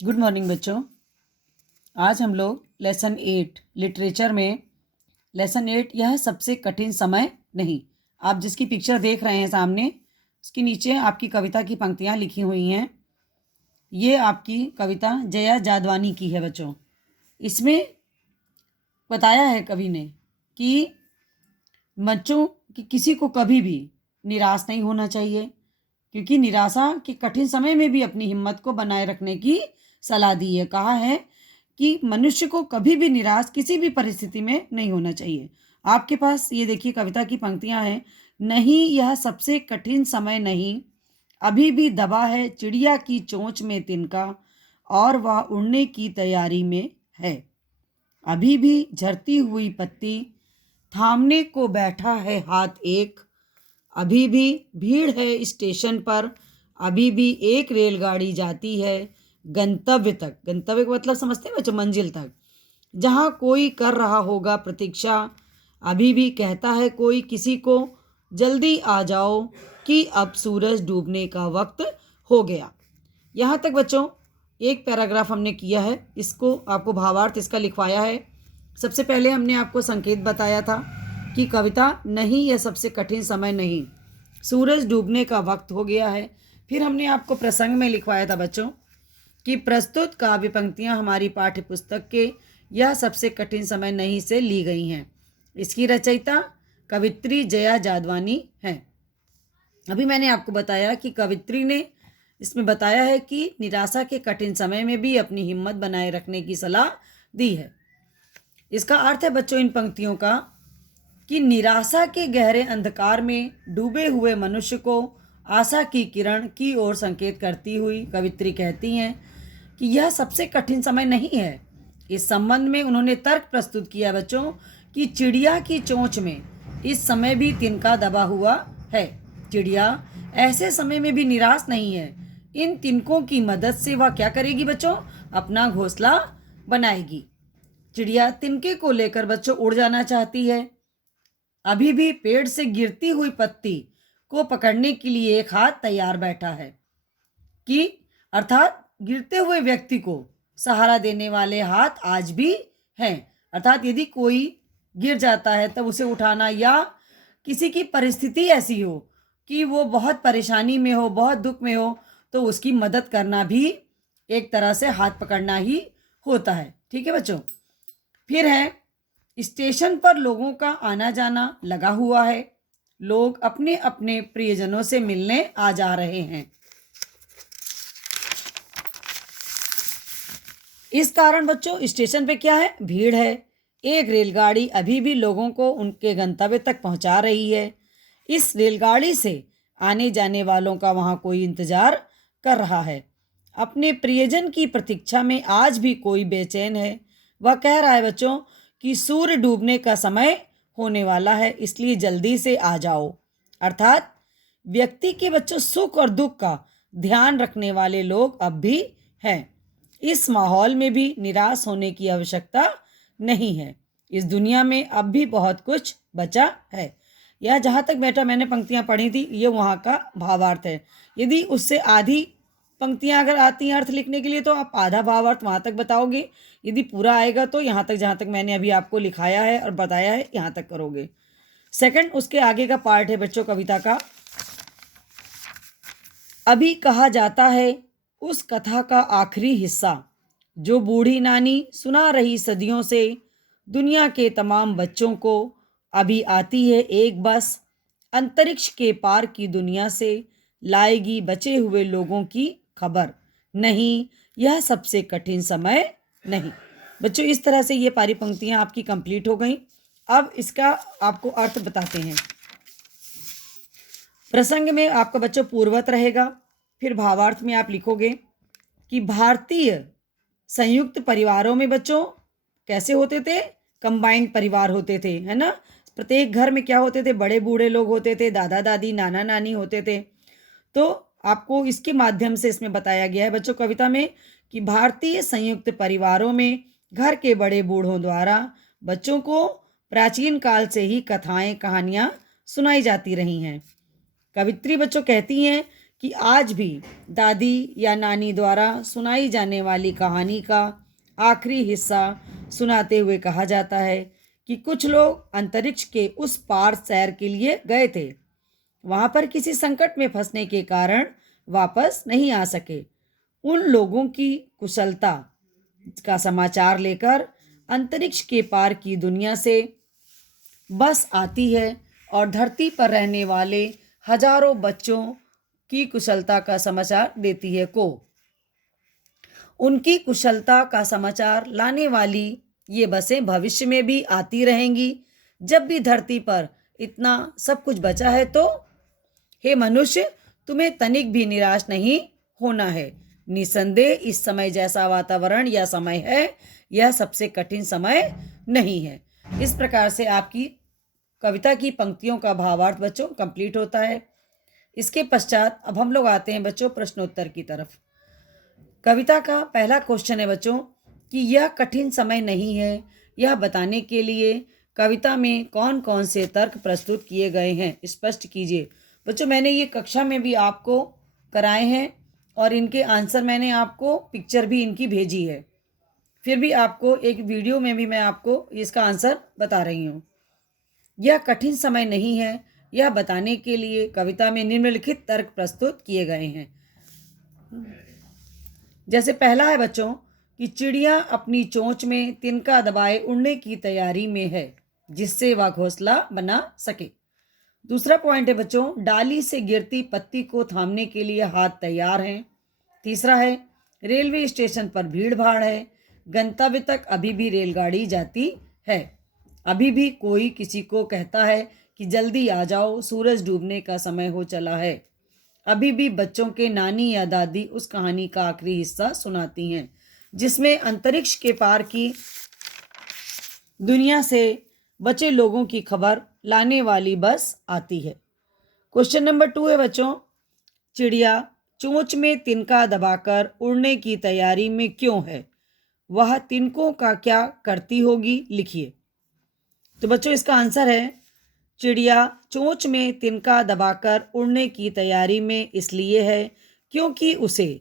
Good morning बच्चों। आज हम लोग लेसन 8 लिटरेचर में लेसन 8 यह सबसे कठिन समय नहीं। आप जिसकी पिक्चर देख रहे हैं सामने, उसके नीचे आपकी कविता की पंक्तियाँ लिखी हुई हैं। ये आपकी कविता जया जादवानी की है बच्चों। इसमें बताया है कवि ने कि बच्चों कि किसी को कभी भी निराश नहीं होना चाहिए, क्योंकि निराशा के कठिन समय में भी अपनी हिम्मत को बनाए रखने की सलाह दी है। कहा है कि मनुष्य को कभी भी निराश किसी भी परिस्थिति में नहीं होना चाहिए। आपके पास ये देखिए कविता की पंक्तियां हैं। नहीं, यह सबसे कठिन समय नहीं, अभी भी दबा है चिड़िया की चोंच में तिनका, और वह उड़ने की तैयारी में है। अभी भी झरती हुई पत्ती थामने को बैठा है हाथ एक, अभी भी भीड़ है स्टेशन पर, अभी भी एक रेलगाड़ी जाती है गंतव्य तक। गंतव्य का मतलब समझते हैं बच्चों? मंजिल तक, जहाँ कोई कर रहा होगा प्रतीक्षा। अभी भी कहता है कोई किसी को, जल्दी आ जाओ कि अब सूरज डूबने का वक्त हो गया। यहाँ तक बच्चों एक पैराग्राफ हमने किया है। इसको आपको भावार्थ इसका लिखवाया है। सबसे पहले हमने आपको संकेत बताया था कि कविता नहीं, यह सबसे कठिन समय नहीं, सूरज डूबने का वक्त हो गया है। फिर हमने आपको प्रसंग में लिखवाया था बच्चों कि प्रस्तुत काव्य पंक्तियाँ हमारी पाठ्य पुस्तक के यह सबसे कठिन समय नहीं से ली गई हैं। इसकी रचयिता कवित्री जया जादवानी हैं। अभी मैंने आपको बताया कि कवित्री ने इसमें बताया है कि निराशा के कठिन समय में भी अपनी हिम्मत बनाए रखने की सलाह दी है। इसका अर्थ है बच्चों इन पंक्तियों का कि निराशा के गहरे अंधकार में डूबे हुए मनुष्य को आशा की किरण की ओर संकेत करती हुई कवित्री कहती हैं कि यह सबसे कठिन समय नहीं है। इस संबंध में उन्होंने तर्क प्रस्तुत किया बच्चों कि चिड़िया की चोंच में इस समय भी तिनका दबा हुआ है। चिड़िया ऐसे समय में भी निराश नहीं है। इन तिनकों की मदद से वह क्या करेगी बच्चों? अपना घोंसला बनाएगी। चिड़िया तिनके को लेकर बच्चों उड़ जाना चाहती है। अभी भी पेड़ से गिरती हुई पत्ती को पकड़ने के लिए एक हाथ तैयार बैठा है, कि अर्थात गिरते हुए व्यक्ति को सहारा देने वाले हाथ आज भी हैं। अर्थात यदि कोई गिर जाता है तब उसे उठाना, या किसी की परिस्थिति ऐसी हो कि वो बहुत परेशानी में हो, बहुत दुख में हो, तो उसकी मदद करना भी एक तरह से हाथ पकड़ना ही होता है। ठीक है बच्चों। फिर है स्टेशन पर लोगों का आना जाना लगा हुआ है। लोग अपने अपने प्रियजनों से मिलने आ जा रहे हैं। इस कारण बच्चों स्टेशन पे क्या है? भीड़ है। एक रेलगाड़ी अभी भी लोगों को उनके गंतव्य तक पहुंचा रही है। इस रेलगाड़ी से आने जाने वालों का वहां कोई इंतजार कर रहा है। अपने प्रियजन की प्रतीक्षा में आज भी कोई बेचैन है। वह कह रहा है बच्चों कि सूर्य डूबने का समय होने वाला है, इसलिए जल्दी से आ जाओ। अर्थात व्यक्ति के बच्चों सुख और दुख का ध्यान रखने वाले लोग अब भी हैं। इस माहौल में भी निराश होने की आवश्यकता नहीं है। इस दुनिया में अब भी बहुत कुछ बचा है। यह जहाँ तक बेटा मैंने पंक्तियाँ पढ़ी थी, ये वहाँ का भावार्थ है। यदि उससे आधी पंक्तियाँ अगर आती हैं अर्थ लिखने के लिए, तो आप आधा भावार्थ वहाँ तक बताओगे। यदि पूरा आएगा तो यहाँ तक, जहाँ तक मैंने अभी आपको लिखाया है और बताया है, यहाँ तक करोगे। सेकंड, उसके आगे का पार्ट है बच्चों कविता का। अभी कहा जाता है उस कथा का आखिरी हिस्सा, जो बूढ़ी नानी सुना रही सदियों से दुनिया के तमाम बच्चों को। अभी आती है एक बस, अंतरिक्ष के पार की दुनिया से लाएगी बचे हुए लोगों की खबर। नहीं, यह सबसे कठिन समय नहीं। बच्चों इस तरह से ये पारी पंक्तियाँ आपकी कंप्लीट हो गई। अब इसका आपको अर्थ बताते हैं। प्रसंग में आपका बच्चों पूर्वत रहेगा। फिर भावार्थ में आप लिखोगे कि भारतीय संयुक्त परिवारों में बच्चों कैसे होते थे? कंबाइंड परिवार होते थे, है ना। प्रत्येक घर में क्या होते थे? बड़े बूढ़े लोग होते थे, दादा दादी नाना नानी होते थे। तो आपको इसके माध्यम से इसमें बताया गया है बच्चों कविता में कि भारतीय संयुक्त परिवारों में घर के बड़े बूढ़ों द्वारा बच्चों को प्राचीन काल से ही कथाएं कहानियाँ सुनाई जाती रही हैं। कवित्री बच्चों कहती हैं कि आज भी दादी या नानी द्वारा सुनाई जाने वाली कहानी का आखिरी हिस्सा सुनाते हुए कहा जाता है कि कुछ लोग अंतरिक्ष के उस पार सैर के लिए गए थे। वहां पर किसी संकट में फंसने के कारण वापस नहीं आ सके। उन लोगों की कुशलता का समाचार लेकर अंतरिक्ष के पार की दुनिया से बस आती है और धरती पर रहने वाले हजारों बच्चों की कुशलता का समाचार देती है को उनकी कुशलता का समाचार लाने वाली ये बसें भविष्य में भी आती रहेंगी। जब भी धरती पर इतना सब कुछ बचा है तो हे मनुष्य, तुम्हें तनिक भी निराश नहीं होना है। निसंदेह इस समय जैसा वातावरण या समय है, यह सबसे कठिन समय नहीं है। इस प्रकार से आपकी कविता की पंक्तियों का भावार्थ बच्चों कंप्लीट होता है। इसके पश्चात अब हम लोग आते हैं बच्चों प्रश्नोत्तर की तरफ। कविता का पहला क्वेश्चन है बच्चों कि यह कठिन समय नहीं है, यह बताने के लिए कविता में कौन कौन से तर्क प्रस्तुत किए गए हैं, स्पष्ट कीजिए। बच्चों मैंने ये कक्षा में भी आपको कराए हैं और इनके आंसर मैंने आपको पिक्चर भी इनकी भेजी है। फिर भी आपको एक वीडियो में भी मैं आपको इसका आंसर बता रही हूँ। यह कठिन समय नहीं है, यह बताने के लिए कविता में निम्नलिखित तर्क प्रस्तुत किए गए हैं। जैसे पहला है बच्चों कि चिड़िया अपनी चोंच में तिनका दबाए उड़ने की तैयारी में है, जिससे वह घोंसला बना सके। दूसरा पॉइंट है बच्चों, डाली से गिरती पत्ती को थामने के लिए हाथ तैयार हैं। तीसरा है, रेलवे स्टेशन पर भीड़ भाड़ है, गंतव्य तक अभी भी रेलगाड़ी जाती है। अभी भी कोई किसी को कहता है कि जल्दी आ जाओ, सूरज डूबने का समय हो चला है। अभी भी बच्चों के नानी या दादी उस कहानी का आखिरी हिस्सा सुनाती हैं, जिसमें अंतरिक्ष के पार की दुनिया से बचे लोगों की खबर लाने वाली बस आती है। क्वेश्चन नंबर 2 है बच्चों, चिड़िया चोंच में तिनका दबाकर उड़ने की तैयारी में क्यों है, वह तिनकों का क्या करती होगी, लिखिए। तो बच्चों इसका आंसर है, चिड़िया चोंच में तिनका दबाकर उड़ने की तैयारी में इसलिए है क्योंकि उसे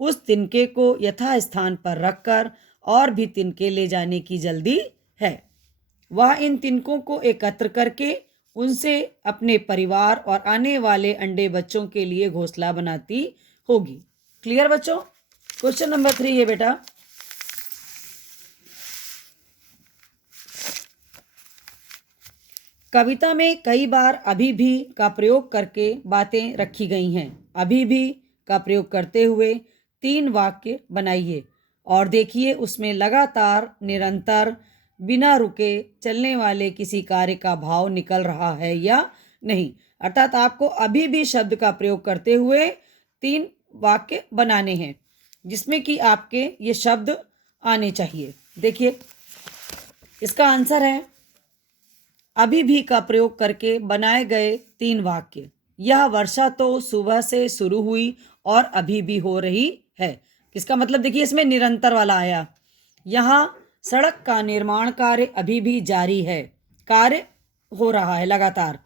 उस तिनके को यथास्थान पर रखकर और भी तिनके ले जाने की जल्दी है। वह इन तिनकों को एकत्र करके उनसे अपने परिवार और आने वाले अंडे बच्चों के लिए घोंसला बनाती होगी। क्लियर बच्चों? क्वेश्चन नंबर 3 है बेटा, कविता में कई बार अभी भी का प्रयोग करके बातें रखी गई हैं। अभी भी का प्रयोग करते हुए 3 वाक्य बनाइए और देखिए उसमें लगातार, निरंतर, बिना रुके चलने वाले किसी कार्य का भाव निकल रहा है या नहीं। अर्थात आपको अभी भी शब्द का प्रयोग करते हुए 3 वाक्य बनाने हैं, जिसमें कि आपके ये शब्द आने चाहिए। देखिए इसका आंसर है, अभी भी का प्रयोग करके बनाए गए 3 वाक्य। यह वर्षा तो सुबह से शुरू हुई और अभी भी हो रही है। इसका मतलब देखिए इसमें निरंतर वाला आया। यहाँ सड़क का निर्माण कार्य अभी भी जारी है, कार्य हो रहा है लगातार।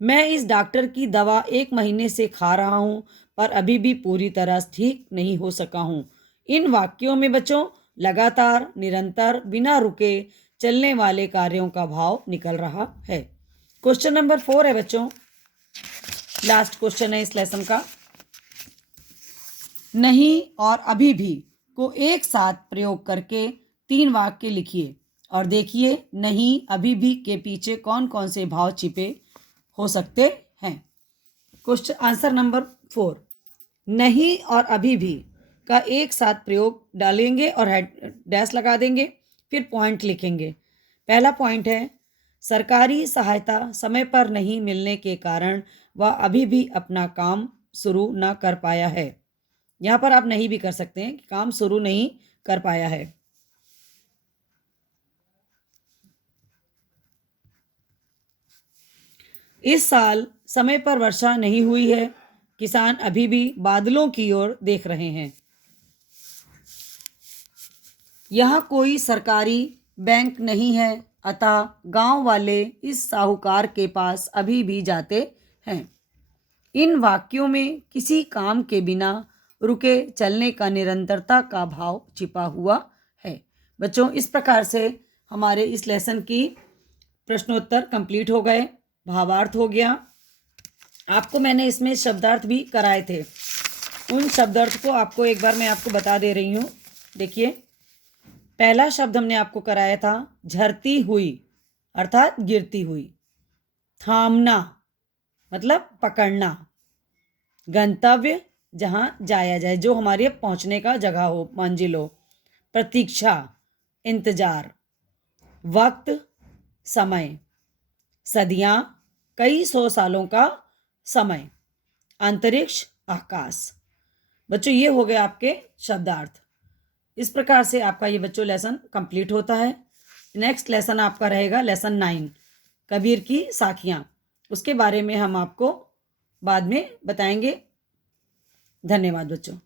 मैं इस डॉक्टर की दवा 1 महीने से खा रहा हूँ पर अभी भी पूरी तरह ठीक नहीं हो सका हूँ। इन वाक्यों में बच्चों लगातार, निरंतर, बिना रुके चलने वाले कार्यों का भाव निकल रहा है। क्वेश्चन नंबर 4 है बच्चों, लास्ट क्वेश्चन है इस लेसन का। नहीं और अभी भी को एक साथ प्रयोग करके 3 वाक्य लिखिए और देखिए नहीं अभी भी के पीछे कौन कौन से भाव छिपे हो सकते हैं। क्वेश्चन आंसर नंबर 4, नहीं और अभी भी का एक साथ प्रयोग डालेंगे और डैश लगा देंगे, फिर पॉइंट लिखेंगे। पहला पॉइंट है, सरकारी सहायता समय पर नहीं मिलने के कारण वह अभी भी अपना काम शुरू न कर पाया है। यहाँ पर आप नहीं भी कर सकते हैं कि काम शुरू नहीं कर पाया है। इस साल समय पर वर्षा नहीं हुई है, किसान अभी भी बादलों की ओर देख रहे हैं। यहाँ कोई सरकारी बैंक नहीं है, अतः गांव वाले इस साहूकार के पास अभी भी जाते हैं। इन वाक्यों में किसी काम के बिना रुके चलने का निरंतरता का भाव छिपा हुआ है। बच्चों, इस प्रकार से हमारे इस लेसन की प्रश्नोत्तर कंप्लीट हो गए, भावार्थ हो गया। आपको मैंने इसमें शब्दार्थ भी कराए थे। उन शब्दार्थ को आपको एक बार मैं आपको बता दे रही हूँ। देखिए, पहला शब्द हमने आपको कराया था झरती हुई अर्थात गिरती हुई। थामना मतलब पकड़ना। गंतव्य जहाँ जाया जाए, जो हमारे पहुँचने का जगह हो, मंजिल हो। प्रतीक्षा इंतजार। वक्त समय। सदियाँ कई सौ सालों का समय। अंतरिक्ष आकाश। बच्चों, ये हो गया आपके शब्दार्थ। इस प्रकार से आपका ये बच्चों लेसन कंप्लीट होता है। नेक्स्ट लेसन आपका रहेगा लेसन 9 कबीर की साखियाँ। उसके बारे में हम आपको बाद में बताएंगे। धन्यवाद बच्चों।